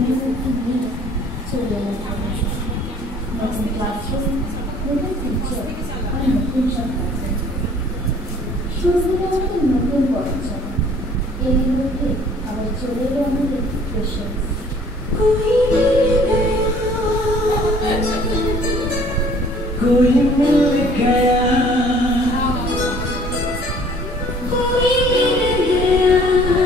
মনের মধ্যে নিয়ে চলে এলাম নতুন ক্লাসরুম, নতুন টিচার আর নতুন সব কাজ। শুরু হলো আমাদের নতুন পড়াশোনা। এর মধ্যে আবার চলে এলো আমাদের প্রেশার। कोई मिल गया, कोई मिल गया।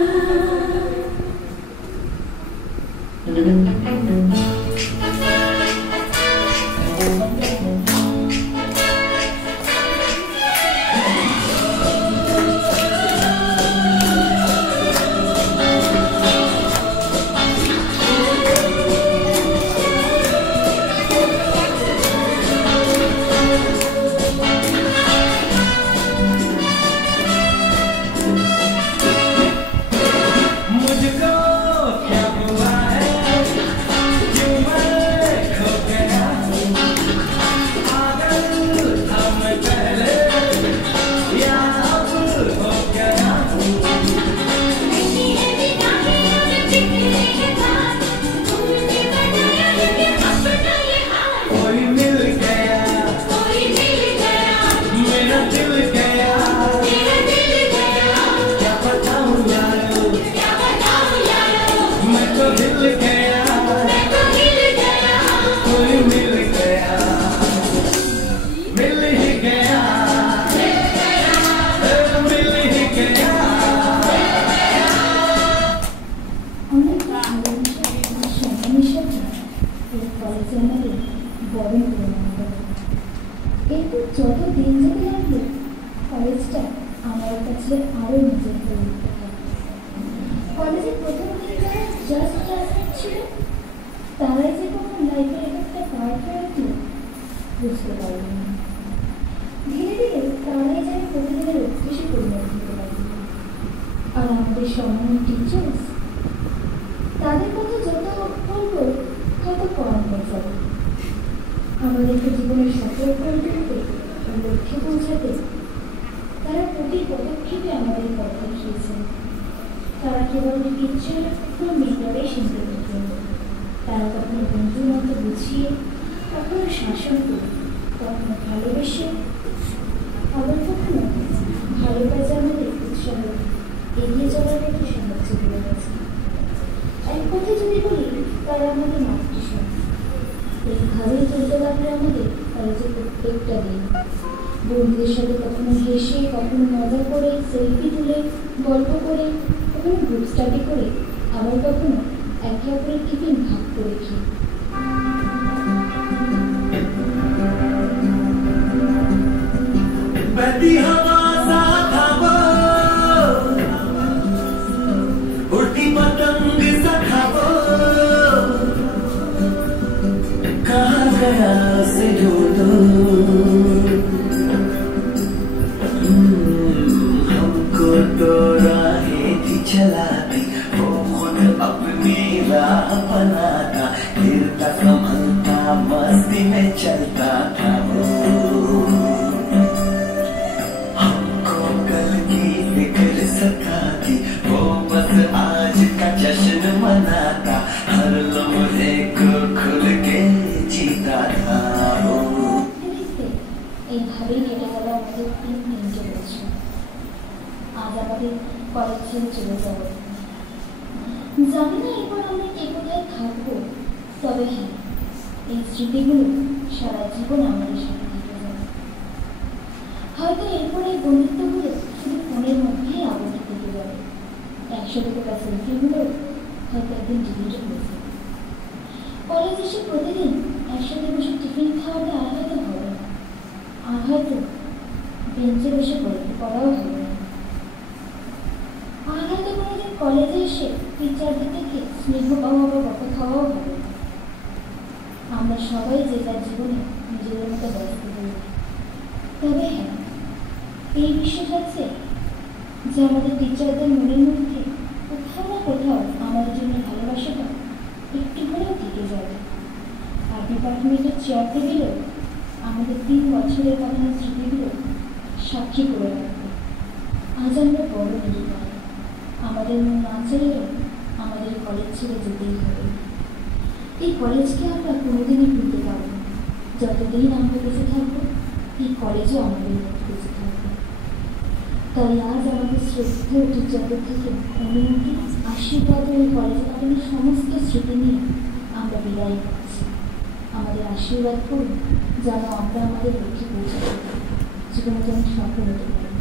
কিন্তু যত দিন যেতে লাগলো কলেজটা আমার কাছে আরো নিজের হয়ে উঠতে থাকে। কলেজের প্রথম দিন যারা জাস্ট ক্লাসমেট ছিল তারাই যে কোনো লাইফের একটা পার্ট হয়ে উঠল বুঝতে পারলাম না। ধীরে ধীরে তারাই যেন প্রতিদিনের অভ্যেসে পরিণত হতে লাগলো। আর আমাদের সম্মানীয় টিচার্স, তাদের কথা যত বলবো তত কম হয়ে যাবে। আমাদেরকে জীবনের সফল করে তুলতে আর লক্ষ্যে পৌঁছাতে তারা প্রতি পদক্ষেপে আমাদের কথা খেয়েছেন। তারা কেবল টিচার বা মেন্টরে সীমিত থাকেন। তারা কখনো বন্ধুর মতো বুঝিয়ে, কখনো শাসন করে, কখনো ভালোবেসে, আবার কখনো ভালো কাজে আমাদের উৎসাহ এগিয়ে যাওয়ার একটা সাহায্য করে গেছে। এক কথা যদি বলি, তারা আমাদের মাতৃসম। এইভাবেই চলতে লাগলে আমাদের কলেজের প্রত্যেকটা দিন। বন্ধুদের সাথে কখনো হেসে, কখনো মজা করে, সেলফি তুলে, গল্প করে, কখনো গ্রুপ স্টাডি করে, আবার কখনো একে অপরের টিফিন ভাগ করে খেয়ে। उड़ती पतंग सा था वो, कहाँ गया उसे ढूंढो। हमको तो राहें थी चलाती, वो खुद अपनी राह बनाता, गिरता संभलता मस्ती में चलता था वो। हमको कल की फिक्र सताती, वो बस आज का जश्न मनाता, हर लम्हे को खुल के जीता था वो। এইভাবেই কেটে গেল আমাদের 3 বছর। আজ আমাদের কলেজ ছেড়ে চলে যাব। জানি না এরপর আমরা কে কোথায় থাকবো, তবে হ্যাঁ, এই স্মৃতিগুলো সারা জীবন আমাদের সাথে থেকে যাবে। হয়তো এরপর এই বন্ধুত্বগুলো শুধু ফোনের মধ্যেই আবদ্ধ থেকে যাবে। একসাথে থাকা সেলফিগুলো হয়তো একদিন ডিলিট হয়ে যাবে। কলেজ এসে প্রতিদিন একসাথে বসে টিফিন খাওয়াটা আর হয়তো হবে না, আর হয়তো বেঞ্চে বসে গল্প করাও হবে না। আর হয়তো কোনোদিন কলেজে এসে টিচারদের থেকে স্নেহ পাওয়া বা কথা খাওয়াও হবে না। আমরা সবাই যে যার জীবনে নিজেদের মতো ব্যস্ত হয়ে উঠি। তবে হ্যাঁ, এই বিশ্বাস আছে যে আমাদের টিচারদের মনের মধ্যে কোথাও না কোথাও আমাদের জন্য ভালোবাসাটা একটু হলেও থেকে যাবে। আর ডিপার্টমেন্টের চেয়ার টেবিলেও আমাদের 3 বছরের কাটানো স্মৃতিগুলো সাক্ষী করে রাখবে। আজ আমরা বড় হয়ে পাই, আমাদের মন না চাইলেও আমাদের কলেজ ছেড়ে যেতেই হবে। এই কলেজকে আমরা কোনোদিনই ভুলতে পারবো না। যতদিন আমরা বেঁচে থাকবো এই কলেজও আমাদের মধ্যে বেঁচে থাকবে। তাই আজ আমাদের শ্রদ্ধেয় টিচারদের থেকে অনুমতি আশীর্বাদ এই কলেজে কাটানোর সমস্ত স্মৃতি নিয়ে আমরা বিদায় করছি। আমাদের আশীর্বাদ করুন যেন আমরা আমাদের লক্ষ্যে পৌঁছাতে পারি, জীবনে যেন সফল হতে পারি।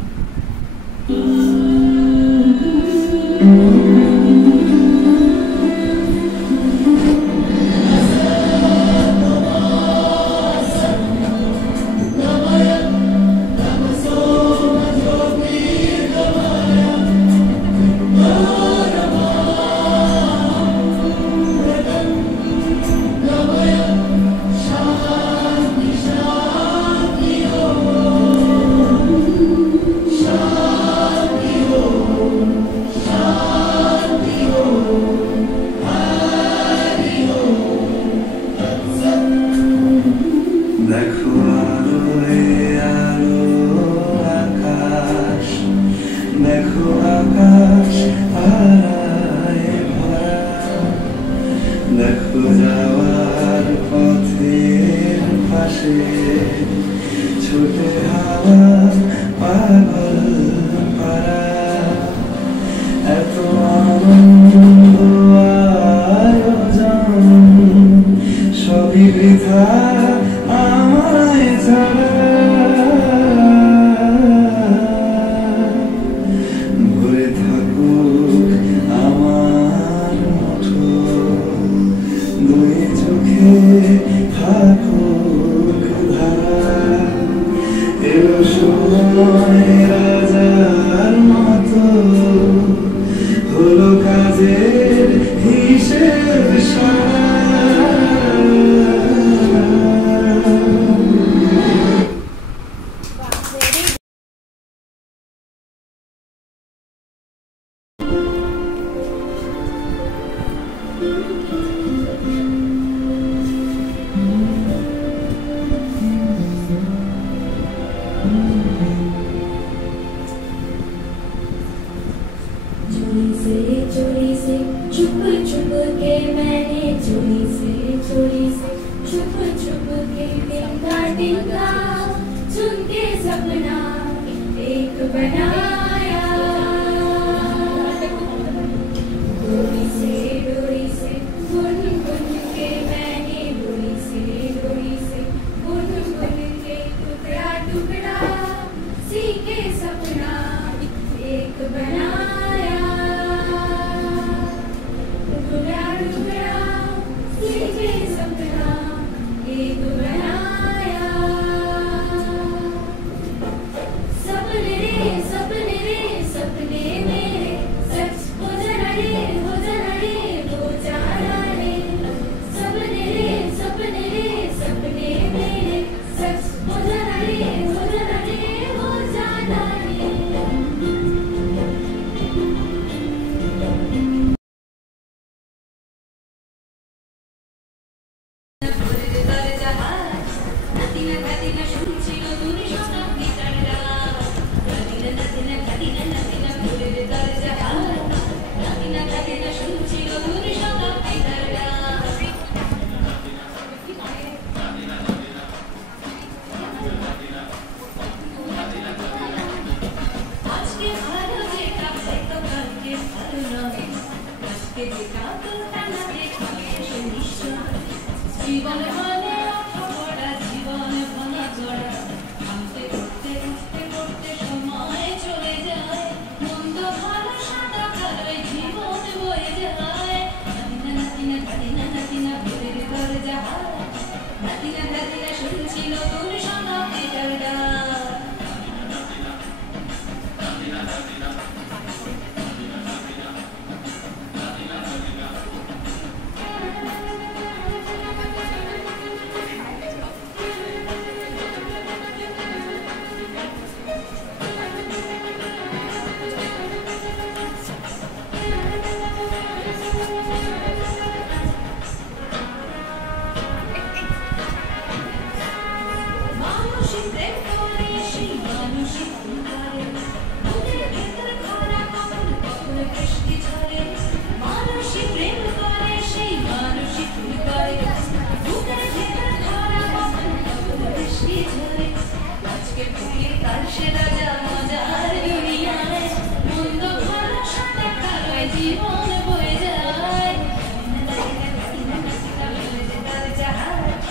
Vamos, সে রাজা মজার দুনিয়ায় মন্দ ভালো সাদা কালো জীবন বয়ে যায় তার জাহাজ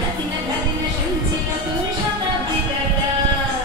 লাতিনা লাতিনা শুনছি নতুন শতাব্দীর ডাক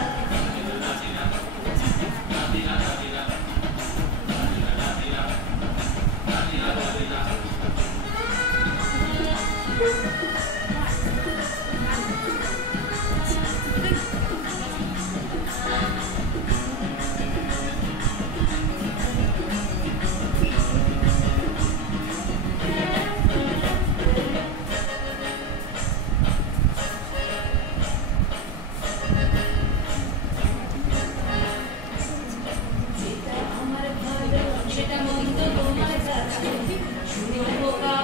সেটা মন্দ তোমার কাছে শুভকা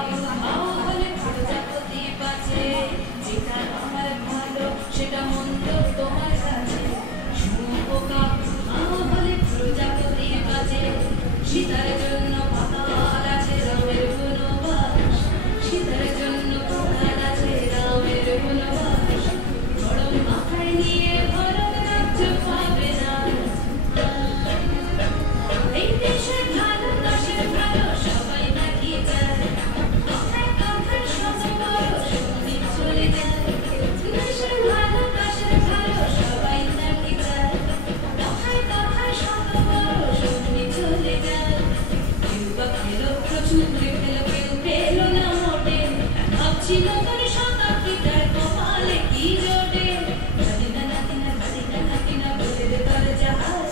হলে প্রজাপতি বাঁচে যেটা আমার ভালো সেটা মন্দ তোমার কাছে শুভকা হলে প্রজাপতি বাঁচে সীতার জন্য পাতাল আছে রামের বনবাস সীতার জন্য পাতাল আছে রামের বনবাস বড় মাথায় নিয়ে ভরত রাজ্য পাবে না এই দেশের ভালো দেশের ভালো সবাই নাকি যায় কথায় কথায় শত বড় শুনি চলে যায় দেশের ভালো দেশের ভালো সবাই নাকি যায় কথায় কথায় শত বড় শুনি চলে যায় কেউ বা খেলো প্রচুর খেলো কেউ পেলো না মোটে ভাবছিল তোর শতাব্দীটার কপালে কি জোটে নাতিনা নাতিনা নাতিনা নাতিনা বলে দে তোর জাহাজ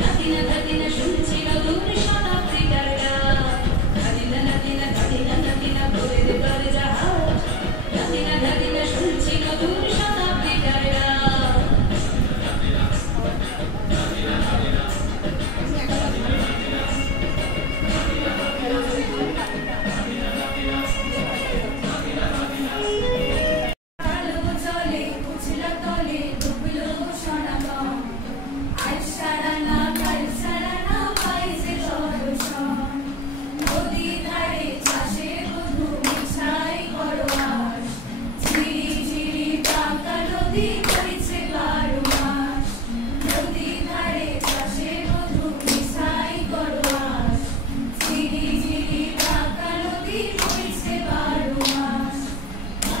নাতিনা নাতিনা শুনছি নতুন শতাব্দীটার গান নাতিনা নাতিনা নাতিনা নাতিনা বলে দে তোর জাহাজ নাতিনা নাতিনা শুনছি নতুন শতাব্দীটার গান আলো চলে উছলা তলে ডুবলো সোনাগম আজ সারা না কাল সারা না পাইছে দর্শন নদী ধারে চাষে বধূ মিছাই করো আস ঝিরি ঝিরি বাঁকা নদী করেছে 12 মাস নদী ধারে চাষে বধূ মিছাই করো আস ঝিরি ঝিরি বাঁকা নদী করেছে 12 মাস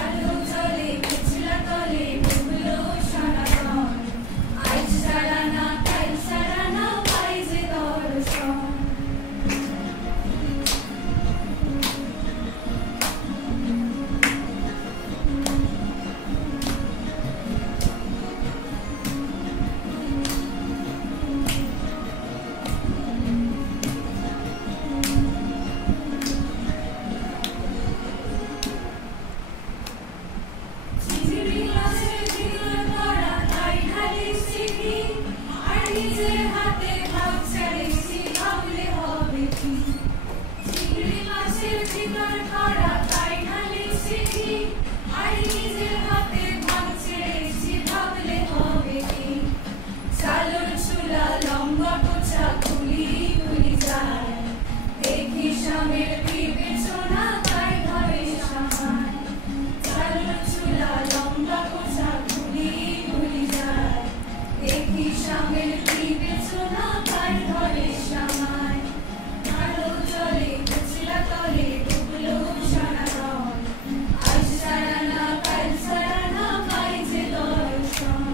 আলো চলে উছলা তলে ডুবলো সোনাগম আজ সারা না কাল সারা না পাইছে দর্শন ঝিঝিরি মাছের ঝিঙর ধরা তাই ঢালি সিঁড়ি আর নিজের হাতে ভাগ ছেড়েছি ভাবলে হবে কি ঝিঝিরি মাছের ঝিঙর ধরা তাই ঢালি সিঁড়ি আর নিজের হাতে ভাগ ছেড়েছি ভাবলে হবে কি চালর চুলা লম্বা কোচা খুলি খুলি যায় দেখি স্বামীর বিবেচনা তাই ঘরে সামায় চালর চুলা লম্বা কোচা খুলি খুলি যায় দেখি স্বামীর বিবেচনা তাই ঘরে সামায় আলো চলে উছলা তলে ডুবলো সোনাগম আজ সারা না কাল সারা না পাইছে দর্শন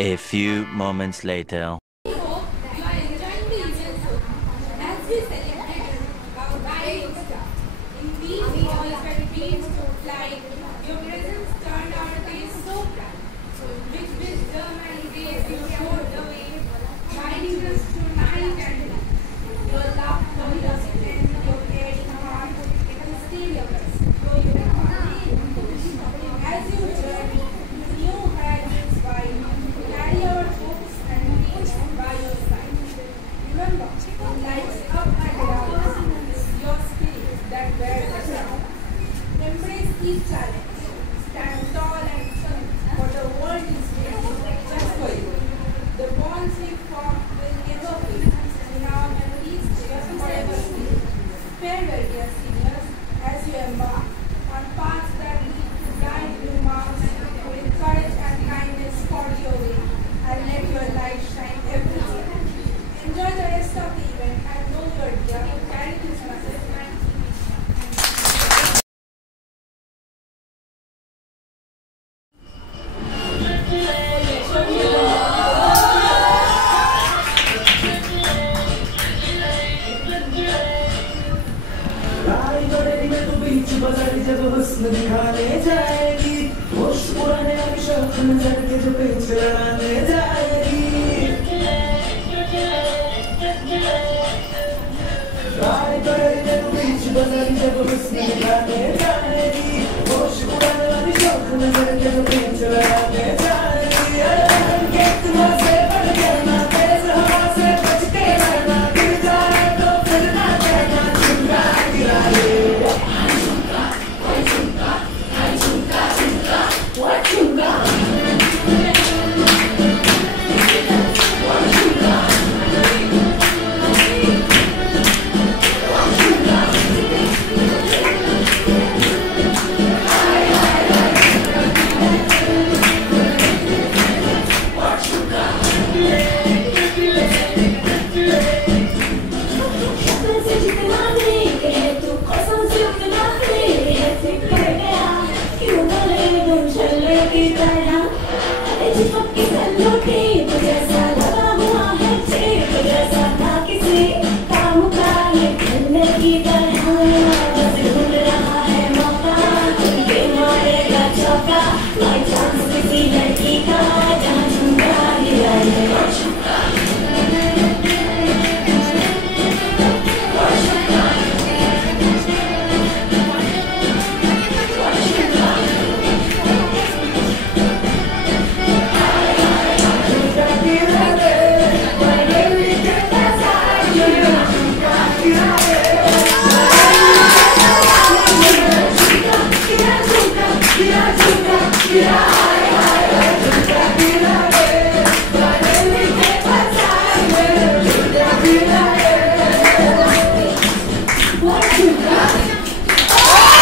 A few moments later. We hope you are enjoying the event so far. As we celebrate our guiding star. In these halls where dreams fly, your presence turned our days so bright. With wisdom and grace you showed the way, guiding us through night and day. Your laughter, your strength, your caring heart, and still of us. As you journey, new horizons by you, carry our hopes and dreams by your side. Remember, lights up and down is your spirit that bears us down. Embrace each challenge, stand tall and firm, for the world is waiting just for you. The bonds we formed will never fade, in our memories they are forever sealed. Farewell, dear seniors, as you embark on paths that lead to bright blue marks, with courage and kindness forge your way, and let your light shine everywhere. Enjoy the rest of the event and know your dear who carry this message and keep it. Raigarh में तो बीच बाजार जब हुस्न दिखाने जाएगी, होश पुराने आगे शौक नजर के जो पेच लड़ाने जाएगी। रायगढ़ में तो बीच बाजार जब हुस्न दिखाने जाएगी, होश पुराने आगे शौक नजर के जो पेच लड़ाने जाएगी। अरे कितना से बढ़ करना, तेज हवा से बच के रहना, गिर जाए तो फिर ना कहना, झुमका गिरा ले।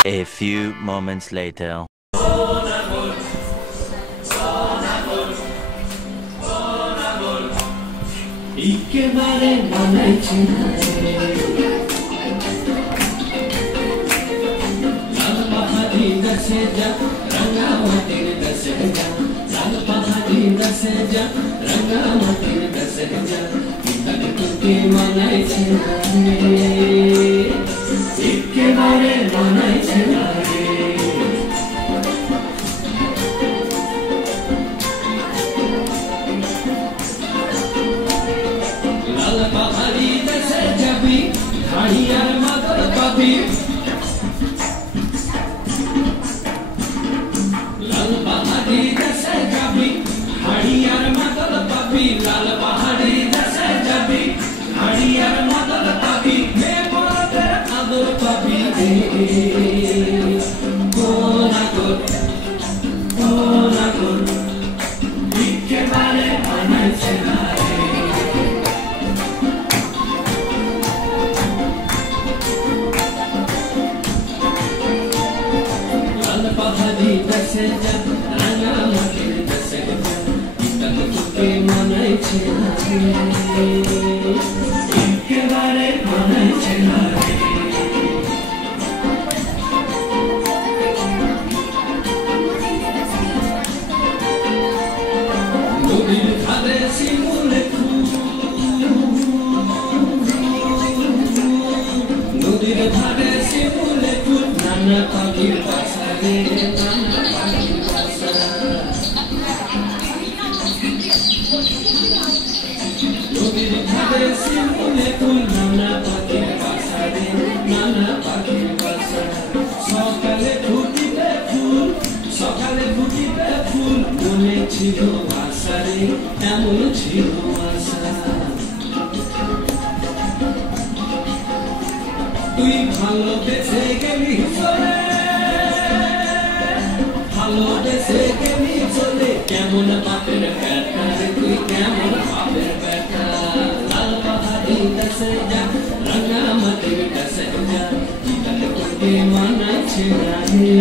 A few moments later. Moving রে নানা পাখির বাসা নদীর ধারে শিমুলে ফুল নানা পাখির বাসা রে নানা পাখির বাসা সকালে ফুটিবে ফুল মনে ছিল আশা রে এমন ছিল আশা তুই ভালোবেসে গেলি চলে কেমন বাপের বেটা রে তুই কেমন বাপের বেটা লাল পাহাড়ি দেশে যা রাঙামাটির দেশে যা ইটাকে তোকে মানাইছে না রে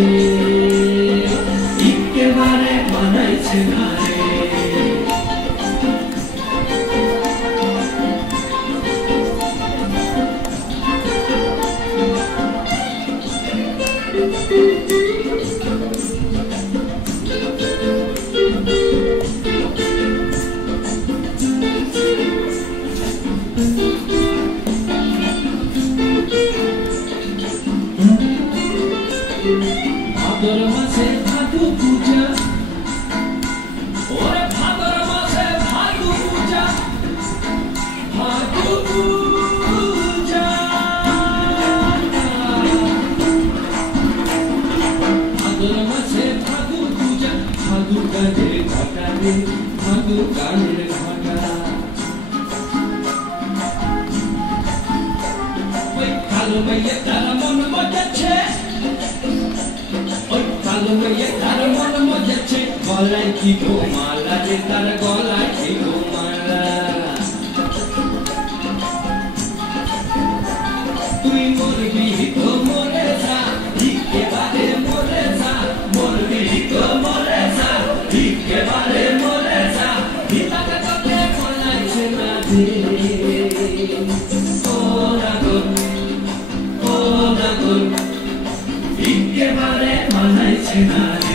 একেবারে মানাইছে না রে ভাদর মাসে ভাদু পূজা ওরে ভাদর মাসে ভাদু পূজা ভাদু পূজা ভাদর মাসে ভাদু পূজা ভাদু গানের ঘটা রে ভাদু গানের ঘটা ওই কালো মাইয়া তারা মন মজাচ্ছে কালো মাইয়া তার মন মজাচ্ছে গলায় কি গো মালা রে তার গলায় কি গো মালা তুই মরবি তো মরে যা একেবারে মরে যা মরবি তো মরে যা একেবারে মরে যা ভিতাকে তোকে মানাইছে না রে ও নাগর একেবারে মানাইছে না রে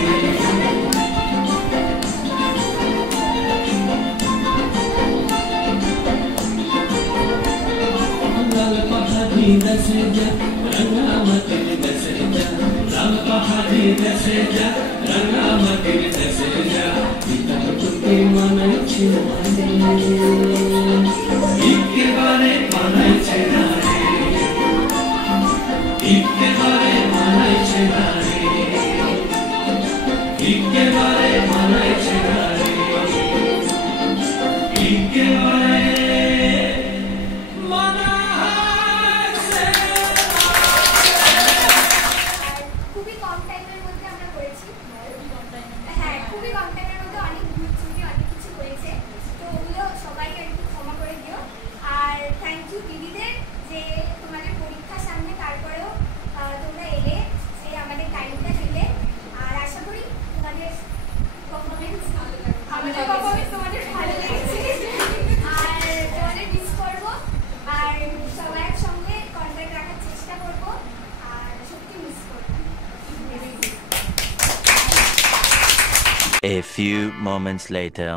লাল পাহাড়ি দেশে যা রাঙামাটির দেশে যা লাল পাহাড়ি দেশে যা রাঙামাটির দেশে যা ভিতাকে তোকে মানাইছে না রে একেবারে মানাইছে না রে একেবারে মানাইছে না রে একেবারে মানাইছে না রে একেবারে মানাইছে খুবই কম টাইমের মধ্যে আমরা করেছি হ্যাঁ খুবই কম টাইমের মধ্যে অনেক ছবি অনেক কিছু করেছে তো ওগুলো সবাই আর একটু ক্ষমা করে দিও আর থ্যাংক ইউ দিদিদের যে তোমাদের পরীক্ষার সামনে তারপরেও তোমরা এলে যে আমাদের টাইমটা দিলে আর আশা করি তোমাদের পারফরমেন্স তোমাদের ভালো লেগেছে আর তোমাদের মিস করবো আর সবার সঙ্গে কন্ট্যাক্ট রাখার চেষ্টা করবো আর সত্যি মিস করবো A few moments later.